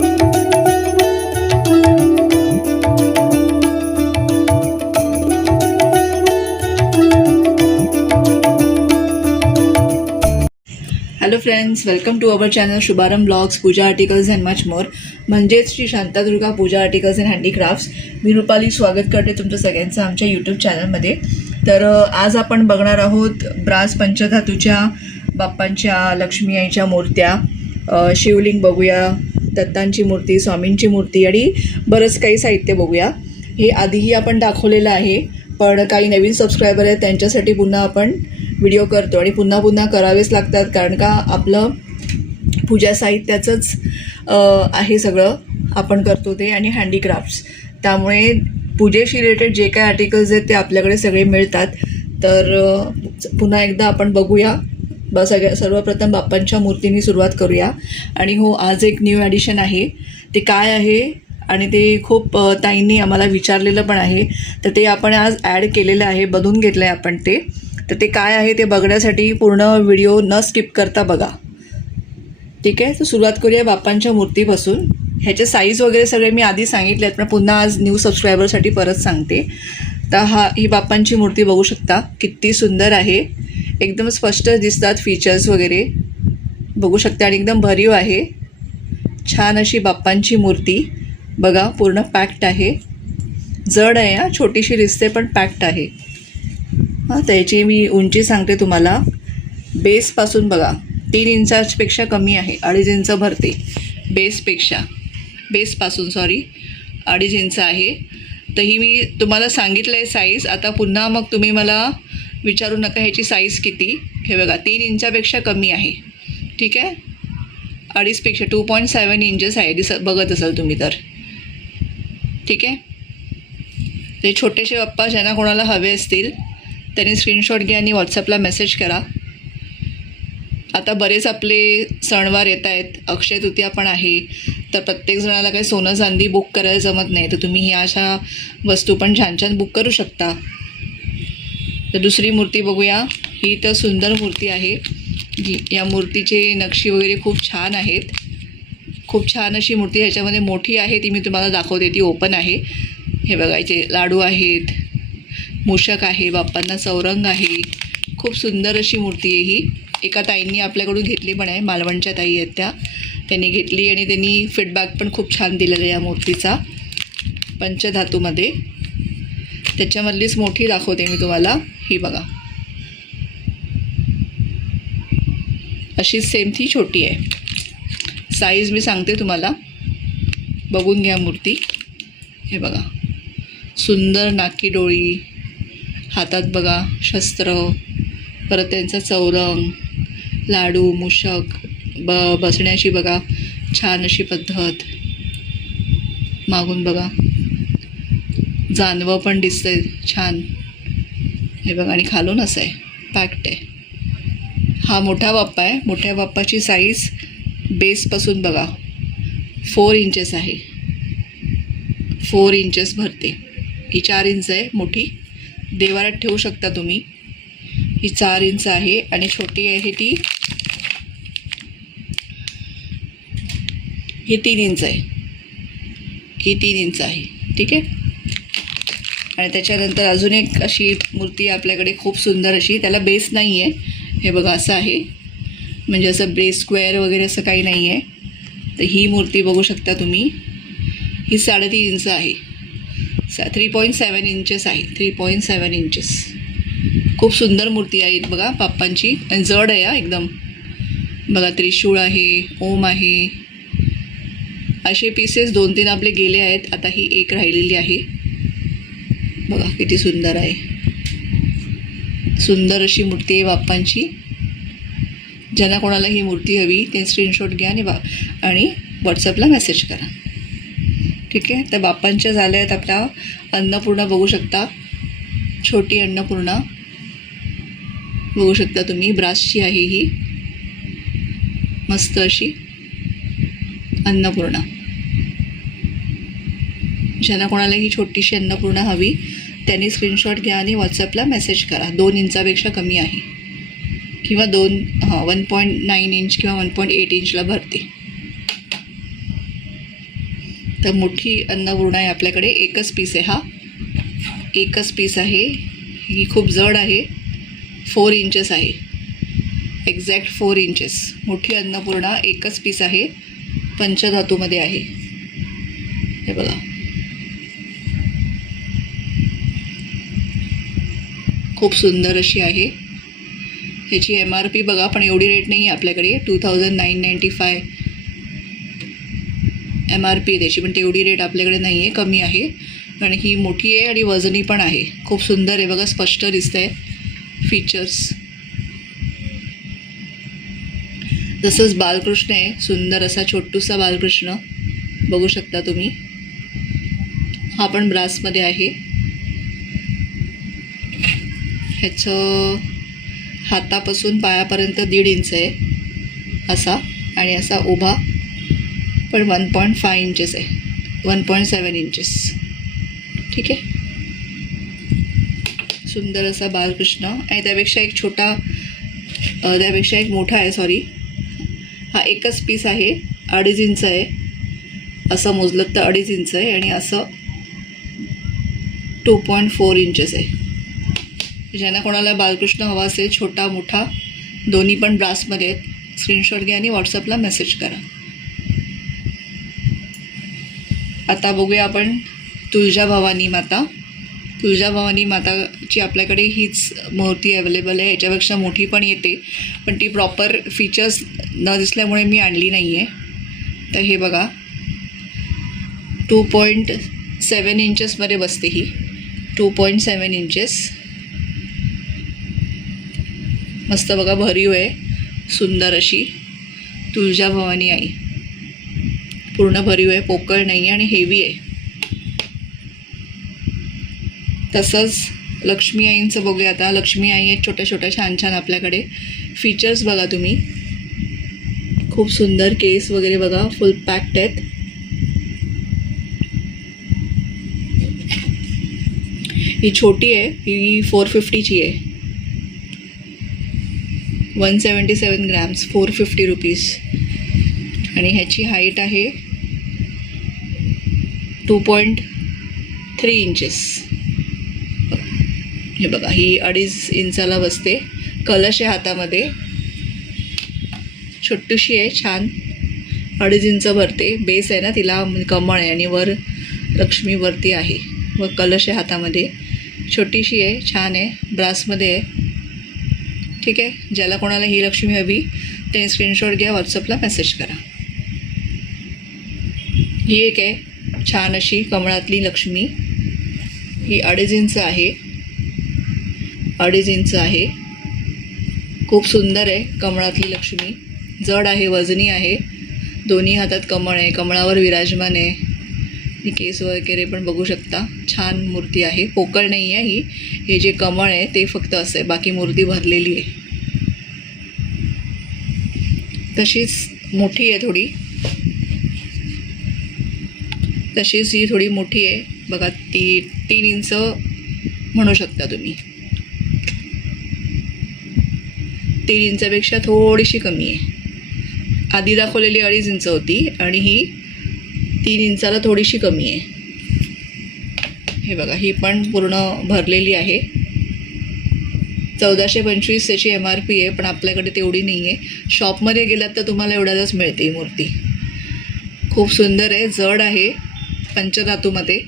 Hello friends, welcome to our channel Shubharambh blogs, Puja articles and much more, म्हणजेच Shri Shantadurga Puja articles and handicrafts. मी रुपाली स्वागत करते तुमचं सगळ्यांचं आमच्या यूट्यूब चॅनलमध्ये. तर आज आपण बघणार आहोत ब्रास पंचधातूच्या बाप्पांच्या, लक्ष्मी आईच्या मूर्त्या, शिवलिंग बघूया, दत्तांची मूर्ती, स्वामींची मूर्ती आणि बरंच काही साहित्य बघूया. हे आधीही आपण दाखवलेलं आहे, पण काही नवीन सबस्क्रायबर आहेत त्यांच्यासाठी पुन्हा आपण व्हिडिओ करतो आणि पुन्हा पुन्हा करावेच लागतात, कारण का आपलं पूजा साहित्याचंच आहे सगळं आपण करतो ते, आणि हँडीक्राफ्ट्स. त्यामुळे पूजेशी रिलेटेड जे काय आर्टिकल्स आहेत ते आपल्याकडे सगळे मिळतात. तर पुन्हा एकदा आपण बघूया. सर्वप्रथम बाप्पांच्या मूर्तींनी सुरुवात करूया. आणि हो, आज एक न्यू ॲडिशन आहे. ते काय आहे आणि ते खूप ताईंनी आम्हाला विचारलेलं पण आहे, तर ते आपण आज ॲड केलेलं आहे, बघून घेतलं आहे आपण ते. तर ते काय आहे ते बघण्यासाठी पूर्ण व्हिडिओ न स्किप करता बघा, ठीक आहे. तर सुरुवात करूया बाप्पांच्या मूर्तीपासून. ह्याचे साईज वगैरे सगळे मी आधी सांगितले आहेत, पण पुन्हा आज न्यू सबस्क्रायबरसाठी परत सांगते. तर ही बाप्पांची मूर्ती बघू शकता, किती सुंदर आहे, एकदम स्पष्ट दिसतात फीचर्स वगैरे बघू शकता, आणि एकदम भरीव आहे. छान अशी बाप्पांची मूर्ती बघा, पूर्ण पॅक्ड आहे. जड आहे, छोटीशी दिसते पण पॅक्ड आहे. त्याची मी उंची सांगते तुम्हाला. बेसपासून बघा 3 इंचापेक्षा कमी आहे, 2.5 इंच भरते बेसपासून 2.5 इंच आहे. तर ही मी तुम्हाला सांगितलं आहे साईज. आता पुन्हा मग तुम्ही मला विचारू नका ह्याची साईज किती. हे बघा 3 इंचापेक्षा कमी आहे, ठीक आहे. 2.5पेक्षा 2.7 इंचेस आहे, बघत असाल तुम्ही तर, ठीक आहे. ते छोटेसे बाप्पा ज्यांना कोणाला हवे असतील त्यांनी स्क्रीनशॉट घ्या आणि व्हॉट्सअपला मेसेज करा. आता बरेच आपले सणवार येत आहेत, अक्षय तृतीया पण आहे, तर प्रत्येक जणाला काही सोनं चांदी बुक करायला जमत नाही, तर तुम्ही ह्या अशा वस्तू पण छान छान बुक करू शकता. तर दुसरी मूर्ती बघूया. ही तर सुंदर मूर्ती आहे. या मूर्तीचे नक्षी वगैरे खूप छान आहेत, खूप छान अशी मूर्ती. ह्याच्यामध्ये मोठी आहे ती मी तुम्हाला दाखवते, ती ओपन आहे. हे बघायचे लाडू आहेत, मूषक आहे, बाप्पांना चौरंग आहे. खूप सुंदर अशी मूर्ती आहे ही. एका ताईंनी आपल्याकडून घेतली पण आहे, मालवणच्या ताई आहेत त्या, त्यांनी घेतली आणि त्यांनी फीडबॅक पण खूप छान दिलेला आहे या मूर्तीचा, पंचधातूमध्ये. त्याच्यामधलीच मोठी दाखवते मी तुम्हाला. ही बघा, अशीच सेम ती छोटी आहे. साईज मी सांगते तुम्हाला, बघून घ्या मूर्ती. हे बघा, सुंदर नाकी डोळी, हातात बघा शस्त्र, परत त्यांचा चौरंग, लाडू, मूषक, बसण्याची बघा छान अशी पद्धत. मागून बघा जानवं पण दिसतंय छान. हे बघा, आणि खालून असं आहे, पॅक्ड आहे. हा मोठा बाप्पा आहे. मोठ्या बाप्पाची साईज बेसपासून बघा 4 इंचेस आहे, 4 इंचेस भरते. ही 4 इंच आहे मोठी, देवारात ठेवू शकता तुम्ही. ही 4 इंच आहे, आणि छोटी आहे ती, ही 3 इंच आहे. ही 3 इंच आहे, ठीक आहे. आणि त्याच्यानंतर अजून एक अशी मूर्ती आपल्याकडे खूप सुंदर अशी, त्याला बेस नाही आहे. हे बघा असं आहे, म्हणजे असं बेस स्क्वेअर वगैरे असं काही नाही आहे. तर ही मूर्ती बघू शकता तुम्ही. ही 3.5 इंच आहे, 3.7 इंचेस आहे, 3.7 इंचेस. खूप सुंदर मूर्ती आहे बघा बाप्पांची, आणि जड आहे एकदम. बघा त्रिशूळ आहे, ओम आहे. असे पीसेस 2-3 आपले गेले आहेत, आता ही एक राहिलेली आहे. बघा किती सुंदर आहे, सुंदर अशी मूर्ती आहे बाप्पांची. ज्यांना कोणाला ही मूर्ती हवी ते स्क्रीनशॉट घ्या आणि व्हॉट्सअपला मेसेज करा, ठीक आहे. तर बाप्पांच्या झाल्या आहेत आपल्या अन्नपूर्णा बघू शकता, छोटी अन्नपूर्णा बघू शकता तुम्ही. ब्रासची आहे ही, मस्त अशी अन्नपूर्णा. ज्यांना कोणाला ही छोटीशी अन्नपूर्णा हवी त्यांनी स्क्रीनशॉट घ्या आणि व्हॉट्सअपला मेसेज करा. 2 इंचापेक्षा कमी आहे, किंवा 1.9 इंच किंवा 1.8 इंचला भरते. तर मोठी अन्नपूर्णा आहे आपल्याकडे. एकच पीस आहे, हा एकच पीस आहे. ही खूप जड आहे, 4 इंचेस आहे, एक्झॅक्ट 4 इंचेस. मोठी अन्नपूर्णा एकच पीस आहे, पंचधातूमध्ये आहे. हे बघा, खूप सुंदर अशी आहे. ह्याची MRP बघा, पण एवढी रेट नाही आहे आपल्याकडे. 2995 MRP आहे त्याची, पण तेवढी रेट आपल्याकडे नाही आहे, कमी आहे. आणि ही मोठी आहे आणि वजनी पण आहे. खूप सुंदर आहे बघा, स्पष्ट दिसतं आहे फीचर्स. तसंच बालकृष्ण आहे, सुंदर असा छोटूसा बालकृष्ण बघू शकता तुम्ही. हा पण ब्रासमध्ये आहे. ह्याचं हातापासून पायापर्यंत 1.5 इंच आहे असा, आणि असा उभा पण 1.5 इंचेस आहे, 1.7 इंचेस. ठीक आहे, सुंदर असा बालकृष्ण. आणि त्यापेक्षा एक मोठा आहे, सॉरी. हा एकच पीस आहे, 2.5 इंच आहे. असं मोजलं तर 2.5 इंच आहे, आणि असं 2.4 इंचेस आहे. ज्यांना कोणाला बालकृष्ण हवा असेल, छोटा मोठा दोन्ही पण ब्रासमध्ये आहेत, स्क्रीनशॉट घ्या आणि व्हॉट्सअपला मेसेज करा. आता बघूया आपण तुळजाभवानी माता. तुळजाभवानी माताची आपल्याकडे हीच मूर्ती अवेलेबल आहे. याच्यापेक्षा मोठी पण येते, पण ती प्रॉपर फीचर्स न दिसल्यामुळे मी आणली नाही आहे. तर हे बघा, 2.7 इंचेसमध्ये बसते ही, 2.7 इंचेस. मस्त बघा, भरीव आहे, सुंदर अशी तुळजाभवानी आई. पूर्ण भरीव आहे, पोकळ नाही आहे आणि हेवी आहे. तसंच लक्ष्मी आईंचं बघूया आता. लक्ष्मी आई आहेत छोट्या छोट्या, छान छान आपल्याकडे. फीचर्स बघा तुम्ही, खूप सुंदर. केस वगैरे बघा, फुल पॅक्ड आहेत. ही छोटी आहे, ही 450ची आहे, 177 ग्रॅम्स, 450 रुपीज. आणि ह्याची हाईट आहे 2.3 इंचेस. हे बघा, ही 2.5 इंचाला बसते. कलश आहे हातामध्ये, छोटीशी आहे, छान 2.5 इंच भरते. बेस आहे ना तिला, कमळ आहे आणि वर लक्ष्मी वरती आहे, व कलश आहे हातामध्ये. छोटीशी आहे, छान आहे, ब्रासमध्ये आहे. ठीक आहे, ज्याला कोणाला ही लक्ष्मी हवी त्याने स्क्रीनशॉट घ्या, व्हॉट्सअपला मेसेज करा. ही एक आहे छान अशी कमळातली लक्ष्मी. ही 2.5 इंच आहे, 2.5 इंच आहे. खूप सुंदर आहे कमळातली लक्ष्मी. जड आहे, वजनी आहे. दोन्ही हातात कमळ आहे, कमळावर विराजमान आहे. ही केस वगैरे पण बघू शकता, छान मूर्ती आहे. पोकळ नाही आहे ही, हे जे कमळ आहे ते फक्त असं आहे, बाकी मूर्ती भरलेली आहे. तशीच मोठी आहे थोडी, तशीच ही थोडी मोठी आहे बघा. 3 इंच म्हणू शकता तुम्ही, 3 इंचापेक्षा थोडीशी कमी आहे. आधी दाखवलेली 2.5 इंच होती आणि ही 3 इंचाला थोडीशी कमी आहे. हे बघा, ही पण पूर्ण भरलेली आहे. 1425 त्याची MRP आहे, पण आपल्याकडे तेवढी नाही आहे. शॉपमध्ये गेलात तर तुम्हाला एवढ्यालाच मिळते ही मूर्ती. खूप सुंदर आहे, जड आहे, पंचधातूमध्ये.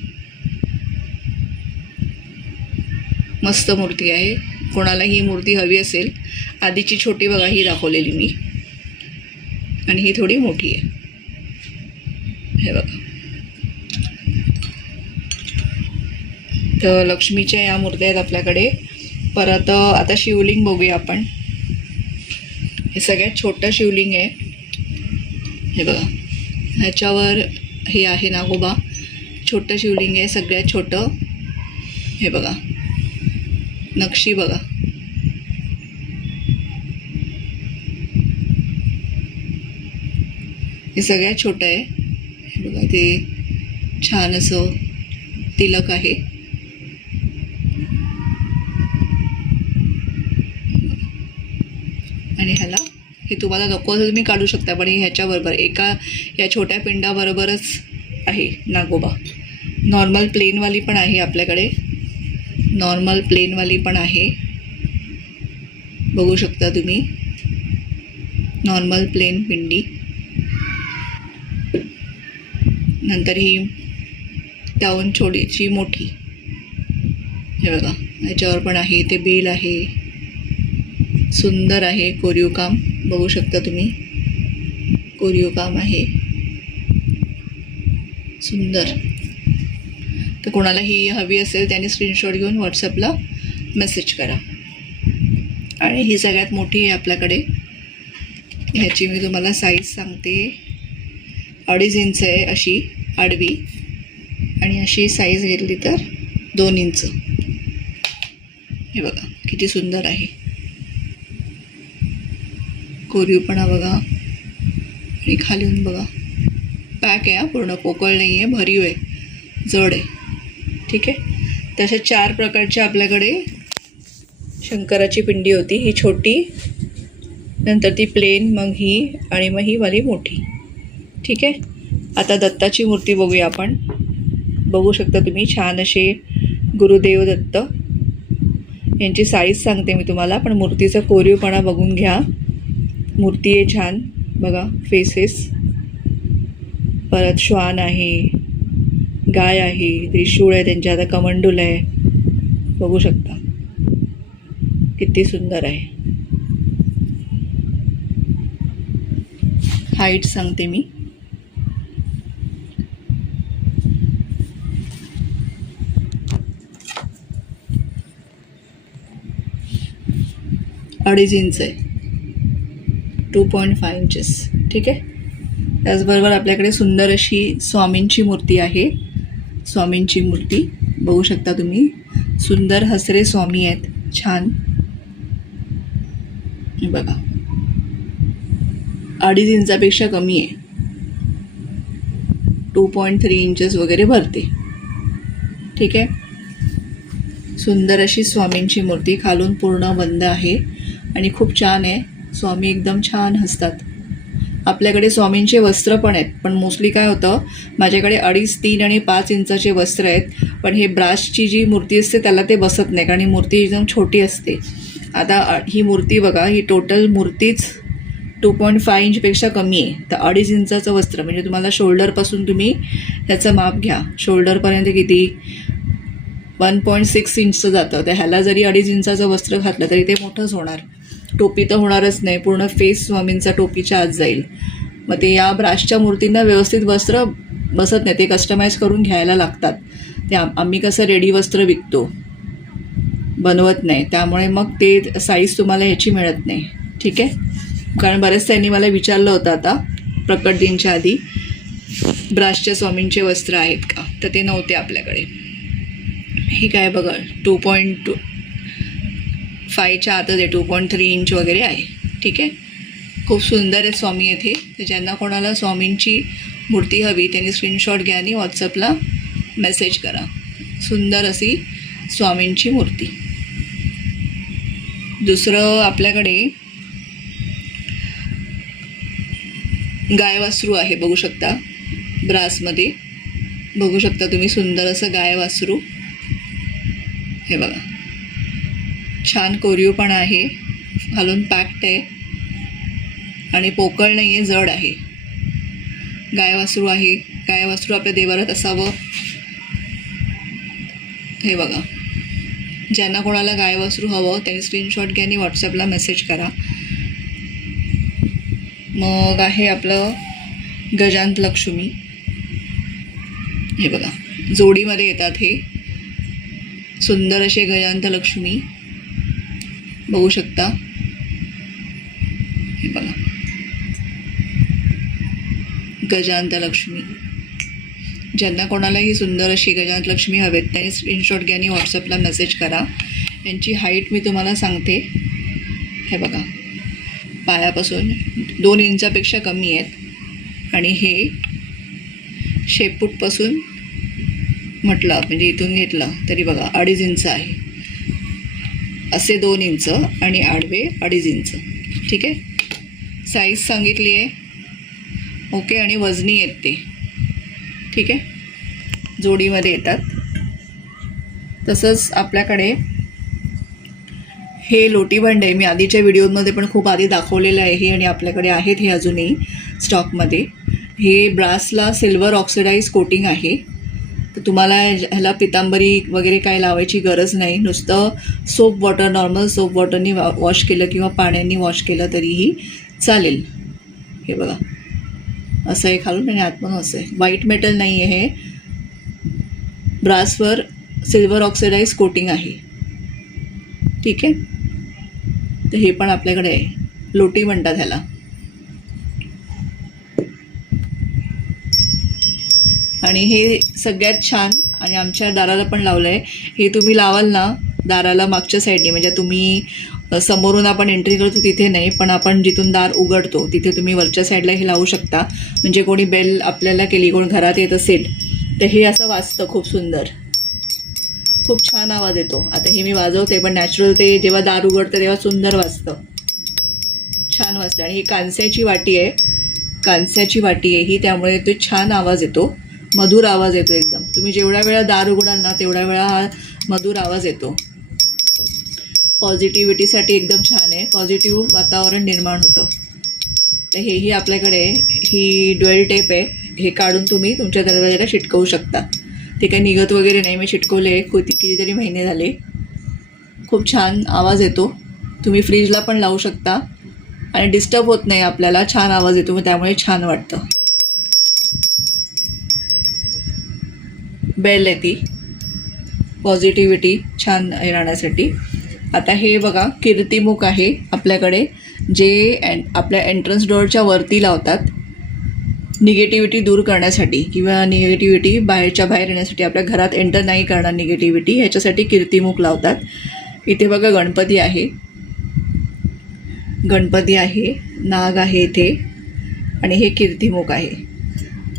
मस्त मूर्ती आहे. कोणाला ही मूर्ती हवी असेल, आधीची छोटी बघा, ही दाखवलेली मी, आणि ही थोडी मोठी आहे. हे बघा, तर लक्ष्मीच्या या मूर्त्या आहेत आपल्याकडे. परत आता शिवलिंग बघूया आपण. हे सगळ्यात छोटं शिवलिंग आहे. हे बघा, ह्याच्यावर हे आहे नागोबा, छोटं शिवलिंग आहे, सगळ्यात छोटं. हे बघा, नक्षी बघा, हे सगळ्यात छोटं आहे. हे बघा, ते छान असं तिलक आहे. आणि ह्याला हे तुम्हाला नको असं तुम्ही काढू शकता, पण ह्याच्याबरोबर एका या छोट्या पिंडाबरोबरच आहे नागोबा. नॉर्मल प्लेनवाली पण आहे आपल्याकडे, नॉर्मल प्लेनवाली पण आहे, बघू शकता तुम्ही. नॉर्मल प्लेन पिंडी. नंतर ही त्याहून छोटीची मोठी, हे बघा याच्यावर पण आहे. ते बेल आहे, सुंदर आहे. कोरीव काम बघू शकता तुम्ही, कोरीव काम आहे सुंदर. तर कोणाला ही हवी असेल त्याने स्क्रीनशॉट घेऊन व्हॉट्सअपला मेसेज करा. आणि ही सगळ्यात मोठी आहे आपल्याकडे. ह्याची मी तुम्हाला साईज सांगते. 2.5 इंच आहे अशी आडवी, आणि अशी साईज घेतली तर 2 इंच. हे बघा किती सुंदर आहे. कोरीवपणा बघा, आणि खालीहून बघा पॅक आहे, पूर्ण पोकळ नाही आहे, भरीव आहे, जड आहे. ठीक आहे. तशा 4 प्रकारची आपल्याकडे शंकराची पिंडी होती. ही छोटी, नंतर ती प्लेन, मग ही, आणि मग ही वाली मोठी. ठीक आहे. आता दत्ताची मूर्ती बघूया आपण. बघू शकता तुम्ही छान असे गुरुदेव दत्त. यांची साईज सांगते मी तुम्हाला, पण मूर्तीचा कोरीवपणा बघून घ्या. मूर्ती आहे छान बघा, फेसेस, परत श्वान आहे, गाय आहे, त्रिशूळ आहे त्यांच्या, आता कमंडूल आहे, बघू शकता किती सुंदर आहे. हाईट सांगते मी. अडीच इंच आहे, 2.5 इंचेस. ठीक आहे. त्याचबरोबर आपल्याकडे सुंदर अशी स्वामींची मूर्ती आहे. स्वामींची मूर्ती बघू शकता तुम्ही, सुंदर हसरे स्वामी आहेत, छान. बघा 2.5 इंचापेक्षा कमी आहे, 2.3 इंचेस वगैरे भरते. ठीक आहे. सुंदर अशी स्वामींची मूर्ती, खालून पूर्ण बंद आहे आणि खूप छान आहे. स्वामी एकदम छान हसतात. आपल्याकडे स्वामींचे वस्त्र पण आहेत, पण मोस्टली काय होतं, माझ्याकडे 2.5, 3 आणि 5 इंचाचे वस्त्र आहेत, पण हे ब्रासची जी मूर्ती असते त्याला ते बसत नाही, कारण ही मूर्ती एकदम छोटी असते. आता ही मूर्ती बघा, ही टोटल मूर्तीच 2.5 इंचपेक्षा कमी आहे. तर 2.5 इंचाचं वस्त्र म्हणजे तुम्हाला शोल्डरपासून तुम्ही त्याचं माप घ्या, शोल्डरपर्यंत किती 1.6 इंचचं जातं. तर ह्याला जरी 2.5 इंचाचं वस्त्र घातलं तरी ते मोठंच होणार. टोपी तर होणारच नाही, पूर्ण फेस स्वामींचा टोपीच्या आत जाईल. मग ते या ब्रासच्या मूर्तींना व्यवस्थित वस्त्र बसत नाही, ते कस्टमाइज करून घ्यायला लागतात. ते आम्ही कसं रेडी वस्त्र विकतो, बनवत नाही, त्यामुळे मग ते साईज तुम्हाला ह्याची मिळत नाही. ठीक आहे. कारण बऱ्याच त्यांनी मला विचारलं होतं आता प्रकट दिनच्या आधी, ब्रासच्या स्वामींचे वस्त्र आहेत का, तर ते नव्हते आपल्याकडे. ही काय बघा 2.5च्या आतच आहे, 2.3 इंच वगैरे आहे. ठीक आहे. खूप सुंदर आहे स्वामी येथे. तर ज्यांना कोणाला स्वामींची मूर्ती हवी त्यांनी स्क्रीनशॉट घ्या आणि व्हॉट्सअपला मेसेज करा. सुंदर अशी स्वामींची मूर्ती. दुसरं आपल्याकडे गायवासरू आहे, बघू शकता, ब्रासमध्ये बघू शकता तुम्ही, सुंदर असं गायवासरू. हे बघा छान कोरीवपणा आहे, घालून पॅक्ट आहे आणि पोकळ नाही आहे, जड आहे. गायवासरू आहे. गायवासरू आपल्या देवारात असावं. हे बघा, ज्यांना कोणाला गायवासरू हवं त्यांनी स्क्रीनशॉट घ्या आणि व्हॉट्सअपला मेसेज करा. मग आहे आपलं गजांत लक्ष्मी. हे बघा जोडीमध्ये येतात, हे सुंदर असे गजांत लक्ष्मी बघू शकता. हे बघा गजांत लक्ष्मी. ज्यांना कोणाला ही सुंदर अशी गजांत लक्ष्मी हवेत त्यांनी स्क्रीनशॉट घ्या आणि व्हॉट्सअपला मेसेज करा. यांची हाईट मी तुम्हाला सांगते. हे बघा पायापासून 2 इंचापेक्षा कमी आहेत, आणि हे शेपूटपासून म्हटलं म्हणजे इथून घेतलं तरी बघा 2.5 इंच आहे. असे 2 इंच आणि आडवे 2.5 इंच. ठीक आहे. साईज सांगितली आहे. ओके. आणि वजनी आहेत ते. ठीक आहे, जोडीमध्ये येतात. तसंच आपल्याकडे हे लोटीबंड आहे. मी आधीच्या व्हिडिओमध्ये पण खूप आधी दाखवलेलं आहे हे, आणि आपल्याकडे आहेत हे अजूनही स्टॉकमध्ये. हे ब्रासला सिल्वर ऑक्सिडाइज कोटिंग आहे. तर तुम्हाला ह्याला पितांबरी वगैरे काय लावायची गरज नाही. नुसतं सोप वॉटर, नॉर्मल सोप वॉटरनी वॉश केलं किंवा पाण्याने वॉश केलं तरीही चालेल. हे बघा, असं आहे खालून आणि आतमधून असं आहे. व्हाईट मेटल नाही आहे हे, ब्रासवर सिल्वर ऑक्सिडाइज कोटिंग आहे. ठीक आहे, तर हे पण आपल्याकडे आहे. लोटी म्हणतात ह्याला. आणि हे सगळ्यात छान, आणि आमच्या दाराला पण लावलं आहे. हे तुम्ही लावाल ना दाराला मागच्या साईडने, म्हणजे तुम्ही समोरून आपण एंट्री करतो तिथे नाही, पण आपण जिथून दार उघडतो तिथे तुम्ही वरच्या साईडला हे लावू शकता. म्हणजे कोणी बेल आपल्याला केली, कोण घरात येत असेल तर हे असं वाजतं खूप सुंदर, खूप छान आवाज येतो. आता हे मी वाजवते पण नॅचरल ते जेव्हा दार उघडतं तेव्हा सुंदर वाजतं, छान वाजतं. आणि ही कांस्याची वाटी आहे, कांस्याची वाटी आहे ही, त्यामुळे तो छान आवाज येतो, मधुर आवाज येतो एकदम. तुम्ही जेवढ्या वेळा दार उघडाल ना तेवढ्या वेळा हा मधुर आवाज येतो. पॉझिटिव्हिटीसाठी एकदम छान आहे, पॉझिटिव्ह वातावरण निर्माण होतं. तर हेही आपल्याकडे ही ड्युएल टेप आहे. हे काढून तुम्ही तुमच्या दरवाजाला चिटकवू शकता. ते काही निघत वगैरे नाही, मी चिटकवले कितीतरी महिने झाले. खूप छान आवाज येतो. तुम्ही फ्रीजला पण लावू शकता आणि डिस्टर्ब होत नाही आपल्याला, छान आवाज येतो, मग त्यामुळे छान वाटतं. बेल आहे ती, पॉझिटिव्हिटी छान राहण्यासाठी. आता हे बघा, कीर्तिमुख आहे आपल्याकडे, जे आपल्या एंट्रन्स डोअरच्या वरती लावतात निगेटिव्हिटी दूर करण्यासाठी, किंवा निगेटिव्हिटी बाहेरच्या बाहेर येण्यासाठी. आपल्या घरात एंटर नाही करणार निगेटिव्हिटी, ह्याच्यासाठी कीर्तिमुख लावतात. इथे बघा गणपती आहे, गणपती आहे, नाग आहे इथे, आणि हे कीर्तिमुख आहे.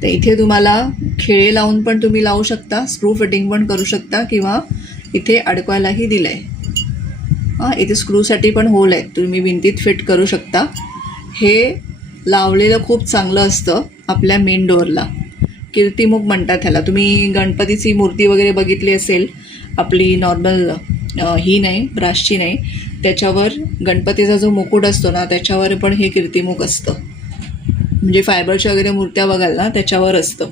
तर इथे तुम्हाला खिळे लावून पण तुम्ही लावू शकता, स्क्रू फिटिंग पण करू शकता, किंवा इथे अडकवायलाही दिलं आहे. इथे स्क्रूसाठी पण होल आहे, तुम्ही भिंतीत फिट करू शकता. हे लावलेलं खूप चांगलं असतं आपल्या मेन डोअरला. कीर्तिमुख म्हणतात ह्याला. तुम्ही गणपतीची मूर्ती वगैरे बघितली असेल, आपली नॉर्मल ही नाही, ब्रासची नाही, त्याच्यावर गणपतीचा जो मुकुट असतो ना त्याच्यावर पण हे कीर्तिमुख असतं. म्हणजे फायबरच्या वगैरे मूर्त्या बघाल ना त्याच्यावर असतं.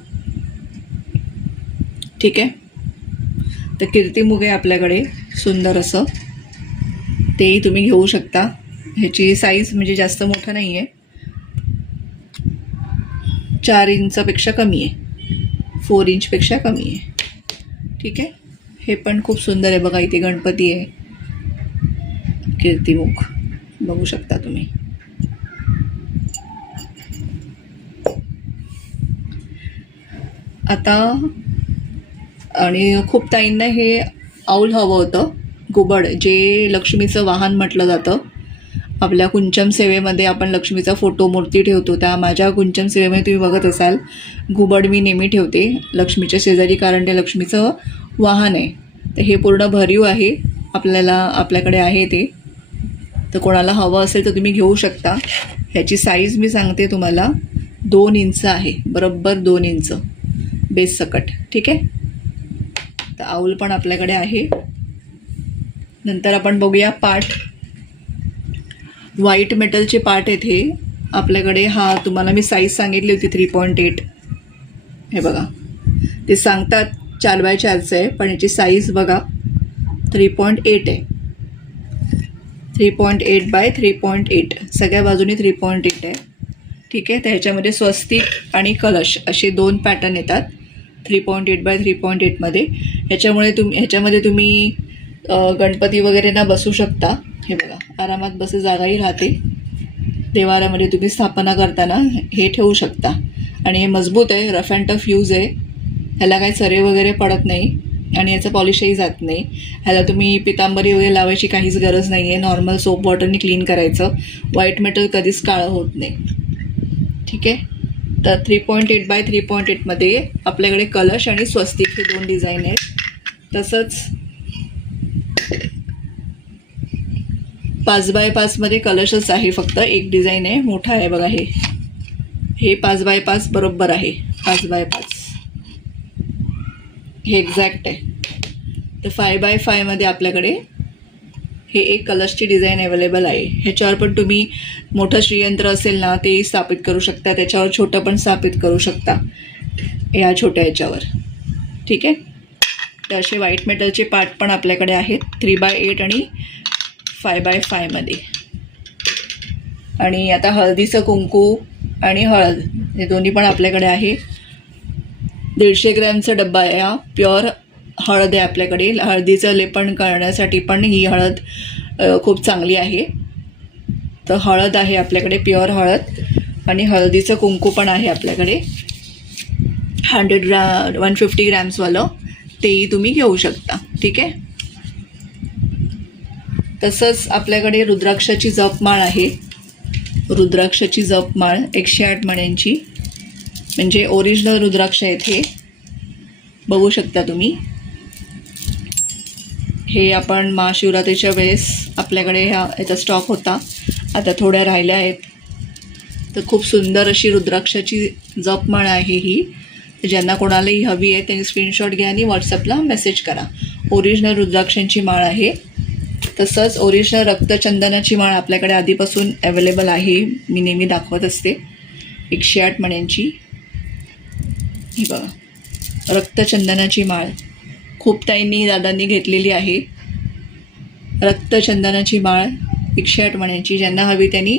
ठीक आहे, तर कीर्तिमुख आहे आपल्याकडे सुंदर असं, तेही तुम्ही घेऊ शकता. ह्याची साईज म्हणजे जास्त मोठा नाही आहे, 4 इंचापेक्षा कमी आहे, 4 इंचपेक्षा कमी आहे. ठीक आहे, हे पण खूप सुंदर आहे. बघा इथे गणपती आहे, कीर्तिमुख बघू शकता तुम्ही. आता आणि खूप ताईंना हे औल हवं होतं, घुबड, जे लक्ष्मीचं वाहन म्हटलं जातं. आपल्या कुंचम सेवेमध्ये आपण लक्ष्मीचा फोटो मूर्ती ठेवतो, त्या माझ्या कुंचम सेवेमध्ये तुम्ही बघत असाल घुबड मी नेहमी ठेवते लक्ष्मीच्या शेजारी, कारण ते लक्ष्मीचं वाहन आहे. तर हे पूर्ण भरीव आहे, आपल्याकडे आहे ते. तर कोणाला हवं असेल तर तुम्ही घेऊ शकता. ह्याची साईज मी सांगते तुम्हाला, 2 इंच आहे, बरोबर 2 इंच बेस सकट. ठीक आहे, तर आऊल पण आपल्याकडे आहे. नंतर आपण बघूया पाट. व्हाईट मेटलचे पाट आहेत हे आपल्याकडे. हा तुम्हाला मी साईज सांगितली होती 3.8. हे बघा, ते सांगतात 4x4चं आहे, पण याची साईज बघा 3.8 आहे. 3.8 बाय 3.8, सगळ्या बाजूनी 3.8 आहे. ठीक आहे, तर ह्याच्यामध्ये स्वस्तिक आणि कलश असे 2 पॅटर्न येतात 3.8 बाय 3.8मध्ये. ह्याच्यामध्ये तुम्ही गणपती वगैरे ना बसू शकता. हे बघा, आरामात बसे जागाही राहते. देवाऱ्यामध्ये तुम्ही स्थापना करताना हे ठेवू शकता. आणि हे मजबूत आहे, रफ अँड टफ यूज आहे, ह्याला काही चरे वगैरे पडत नाही आणि याचं पॉलिशही जात नाही. ह्याला तुम्ही पितांबरी वगैरे लावायची काहीच गरज नाही आहे, नॉर्मल सोप वॉटरने क्लीन करायचं. व्हाईट मेटल कधीच काळं होत नाही. ठीक आहे, तर 3.8 बाय 3.8मध्ये आपल्याकडे कलश आणि स्वस्तिक हे 2 डिझाईन आहेत. तसंच 5x5मध्ये कलशच आहे, फक्त एक डिझाईन आहे, मोठा आहे बघा. हे 5x5 बरोबर आहे, 5x5. हे एक्झॅक्ट आहे. तर 5x5 मध्ये आपल्याकडे हे एक कलर्सची डिझाईन अवेलेबल आहे. ह्याच्यावर पण तुम्ही मोठं श्रीयंत्र असेल ना ते स्थापित करू शकता, त्याच्यावर छोटं पण स्थापित करू शकता या छोट्या ह्याच्यावर. ठीक आहे. तर असे व्हाईट मेटलचे पार्ट पण आपल्याकडे आहेत 3x8 आणि 5x5 मध्ये. आणि आता हळदीचं कुंकू आणि हळद हे दोन्ही पण आपल्याकडे आहे. 150 ग्रॅमचा डब्बा आहे हा. प्युअर हळद आहे आपल्याकडे. हळदीचं लेपन करण्यासाठी पण ही हळद खूप चांगली आहे. तर हळद आहे आपल्याकडे, प्युअर हळद. आणि हळदीचं कुंकू पण आहे आपल्याकडे 150 ग्रॅम्सवालं, तेही तुम्ही घेऊ शकता. ठीक आहे. तसंच आपल्याकडे रुद्राक्षाची जपमाळ आहे. रुद्राक्षाची जपमाळ 108 मण्यांची, म्हणजे ओरिजिनल रुद्राक्ष आहेत हे. बघू शकता तुम्ही. हे आपण महाशिवरात्रीच्या वेळेस आपल्याकडे याचा स्टॉक होता, आता थोड्या राहिल्या आहेत. तर खूप सुंदर अशी रुद्राक्षाची जपमाळ आहे ही. ज्यांना कोणालाही हवी आहे त्यांनी स्क्रीनशॉट घ्या आणि व्हॉट्सअपला मेसेज करा. ओरिजिनल रुद्राक्षांची माळ आहे. तसंच ओरिजिनल रक्तचंदनाची माळ आपल्याकडे आधीपासून अवेलेबल आहे, मी नेहमी दाखवत असते. 108 मण्यांची ही बघा, रक्तचंदनाची माळ खूप ताईंनी दादांनी घेतलेली आहे. रक्तचंदनाची माळ 108 मण्यांची. ज्यांना हवी त्यांनी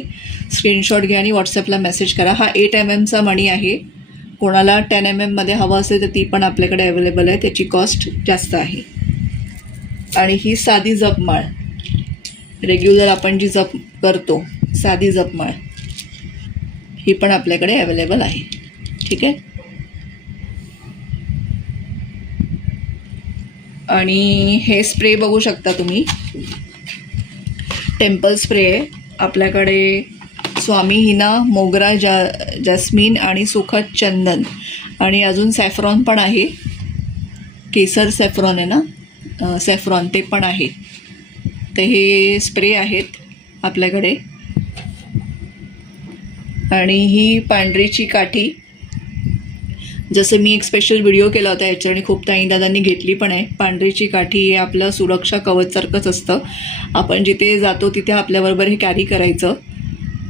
स्क्रीनशॉट घ्या आणि व्हॉट्सअपला मेसेज करा. हा 8 mm मणी आहे. कोणाला 10 mm मध्ये हवा असेल तर ती पण आपल्याकडे अवेलेबल आहे, त्याची कॉस्ट जास्त आहे. आणि ही साधी जपमाळ, रेग्युलर आपण जी जप करतो साधी जपमाळ, ही पण आपल्याकडे अवेलेबल आहे. ठीक आहे. आणि हे स्प्रे बघू शकता तुम्ही, टेम्पल स्प्रे आहे आपल्याकडे. स्वामी हिना, मोगरा, जॅस्मिन आणि सुखद चंदन आणि अजून सॅफ्रॉन पण आहे. केसर सॅफ्रॉन आहे ना, सॅफ्रॉन ते पण आहे. तर हे स्प्रे आहेत आपल्याकडे. आणि ही पांढरीची काठी, जसं मी एक स्पेशल व्हिडिओ केला होता याच्यावर आणि खूप ताई दादांनी घेतली पण आहे. पांढरीची काठी हे आपलं सुरक्षा कवचसारखंच असतं. आपण जिथे जातो तिथे आपल्याबरोबर हे कॅरी करायचं.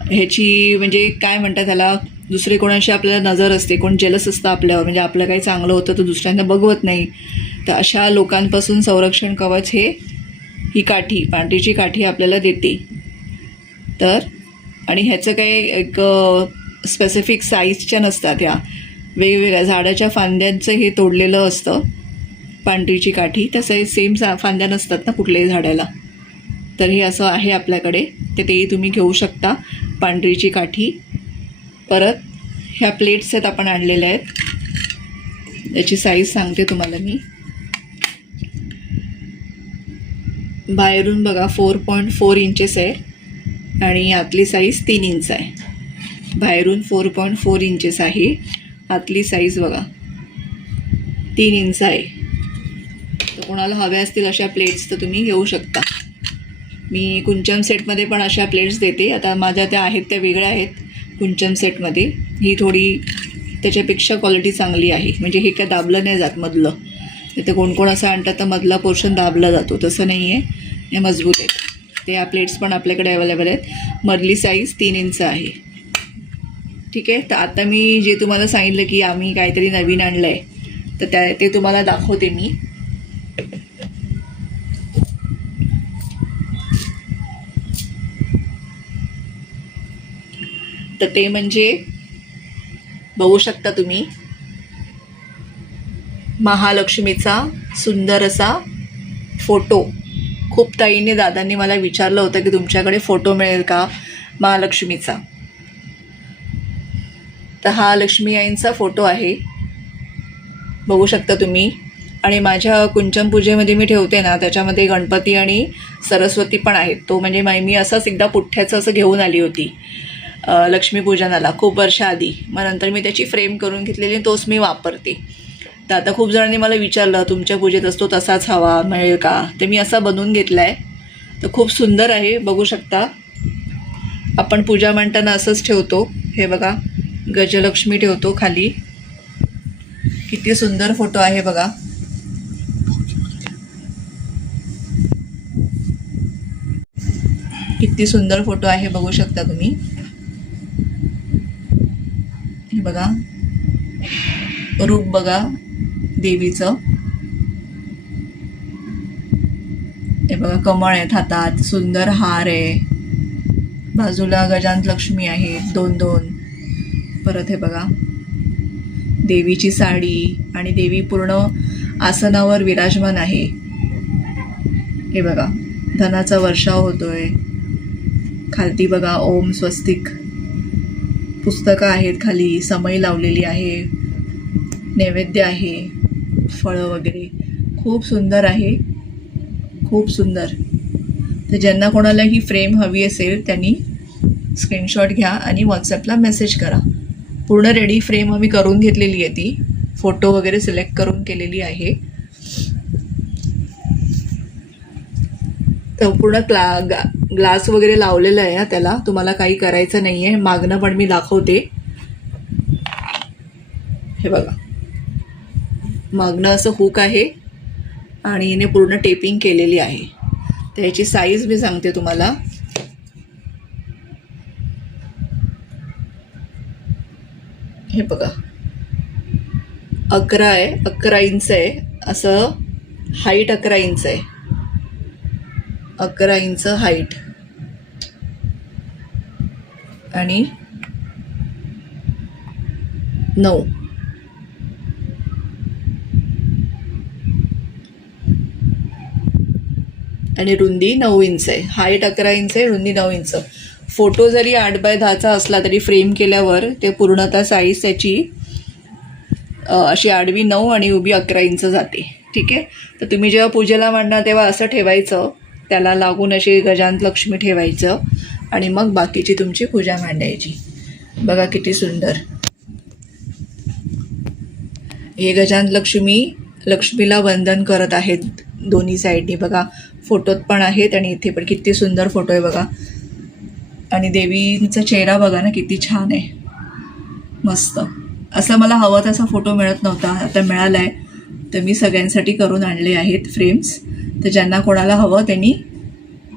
ह्याची म्हणजे काय म्हणतात त्याला, दुसरे कोणाशी आपल्याला नजर असते, कोण जेलस असतं आपल्यावर, म्हणजे आपलं काही चांगलं होतं तर दुसऱ्यांना बघवत नाही. तर अशा लोकांपासून संरक्षण कवच हे ही काठी, पांढरीची काठी आपल्याला देते. तर आणि ह्याचं काही एक स्पेसिफिक साईजच्या नसतात, ह्या वेगवेगळ्या झाडाच्या फांद्यांचं हे तोडलेलं असतं पांढरीची काठी. तसं सेम फांद्या नसतात ना कुठल्याही झाडाला. तर हे असं आहे आपल्याकडे, तर तेही तुम्ही घेऊ शकता, पांढरीची काठी. परत ह्या प्लेट्स आहेत आपण आणलेल्या आहेत. याची साईज सांगते तुम्हाला मी. बाहेरून बघा 4.4 इंचेस आहे आणि आतली साईज 3 इंच आहे. बाहेरून 4.4 इंचेस आहे, आतली साईज बघा 3 इंच आहे. तर कोणाला हव्या असतील अशा प्लेट्स तर तुम्ही घेऊ शकता. मी कुंचन सेटमध्ये पण अशा प्लेट्स देते. आता माझ्या त्या आहेत त्या वेगळ्या आहेत कुंचन सेटमध्ये. ही थोडी त्याच्यापेक्षा क्वालिटी चांगली आहे, म्हणजे हे काय दाबलं नाही जात मधलं. इथं कोण कोण असं आणतात तर मधला पोर्शन दाबला जातो, तसं नाही आहे, हे मजबूत आहेत. ते या प्लेट्स पण आपल्याकडे अवेलेबल आहेत. मधली साईज 3 इंच आहे. ठीक आहे. तर आता मी जे तुम्हाला सांगितलं की आम्ही काहीतरी नवीन आणलं आहे तर ते तुम्हाला दाखवते मी. तर ते म्हणजे बघू शकता तुम्ही, महालक्ष्मीचा सुंदर असा फोटो. खूप ताईंनी दादांनी मला विचारलं होतं की तुमच्याकडे फोटो मिळेल का महालक्ष्मीचा. तर हा लक्ष्मी आईंचा फोटो आहे, बघू शकता तुम्ही. आणि माझ्या कुंचन पूजेमध्ये मी ठेवते ना त्याच्यामध्ये गणपती आणि सरस्वती पण आहेत. तो म्हणजे मी असंच एकदा पुठ्ठ्याचं असं घेऊन आली होती लक्ष्मीपूजनाला खूप वर्षाआधी. मग नंतर मी त्याची फ्रेम करून घेतलेली, तोच मी वापरते. तर आता खूप जणांनी मला विचारलं तुमच्या पूजेत असतो तसाच हवा मिळेल का, तर मी असा बनवून घेतला आहे. तर खूप सुंदर आहे, बघू शकता. आपण पूजा मांडताना असंच ठेवतो. हे बघा गजलक्ष्मी ठेवतो खाली. किती सुंदर फोटो आहे बघा. किती सुंदर फोटो आहे बघू शकता तुम्ही. हे बघा रूप बघा देवीचं. हे बघा कमळ आहेत हातात, सुंदर हार आहे, बाजूला गजानन लक्ष्मी आहे 2-2. परत हे बघा देवीची साडी आणि देवी पूर्ण आसनावर विराजमान आहे. हे बघा धनाचा वर्षाव होतोय. खालती बघा ओम स्वस्तिक पुस्तकं आहेत, खाली समई लावलेली आहे, नैवेद्य आहे, फळं वगैरे. खूप सुंदर आहे, खूप सुंदर. तर ज्यांना कोणाला ही फ्रेम हवी असेल त्यांनी स्क्रीनशॉट घ्या आणि व्हॉट्सॲपला मेसेज करा. पूर्ण रेडी फ्रेम आम्ही करून घेतलेली आहे, ती फोटो वगैरे सिलेक्ट करून केलेली आहे. तर पूर्ण ग्लास वगैरे लावलेलं आहे त्याला, तुम्हाला काही करायचं नाही आहे. मागणं पण मी दाखवते. हे बघा मागणं असं हुक आहे आणि हिने पूर्ण टेपिंग केलेली आहे. तर याची साईज मी सांगते तुम्हाला. हे बघा 11 आहे, 11 इंच आहे. असं हाईट 11 इंच आहे, 11 इंच हाईट आणि 9 आणि रुंदी 9 इंच आहे. हाईट 11 इंच आहे, रुंदी 9 इंच. फोटो जरी 8x10चा असला तरी फ्रेम केल्यावर ते पूर्णतः साईज त्याची अशी आडवी 9 आणि उभी 11 इंच जाते. ठीक आहे. तर तुम्ही जेव्हा पूजेला मांडणार तेव्हा असं ठेवायचं, त्याला लागून अशी गजानन लक्ष्मी ठेवायचं आणि मग बाकीची तुमची पूजा मांडायची. बघा किती सुंदर. हे गजानन लक्ष्मीला वंदन करत आहेत दोन्ही साईडनी. बघा फोटोत पण आहेत आणि इथे पण किती सुंदर फोटो आहे बघा. आणि देवींचा चेहरा बघा ना किती छान आहे, मस्त. असं मला हवं तसा फोटो मिळत नव्हता, आता मिळाला आहे. तर मी सगळ्यांसाठी करून आणले आहेत फ्रेम्स. तर ज्यांना कोणाला हवं त्यांनी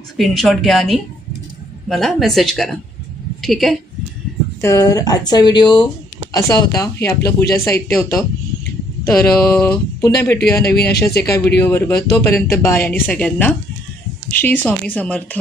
स्क्रीनशॉट घ्या आणि मला मेसेज करा. ठीक आहे. तर आजचा व्हिडिओ असा होता. हे आपलं पूजा साहित्य होतं. तर पुन्हा भेटूया नवीन अशाच एका व्हिडिओबरोबर. तोपर्यंत बाय आणि सगळ्यांना श्री स्वामी समर्थ.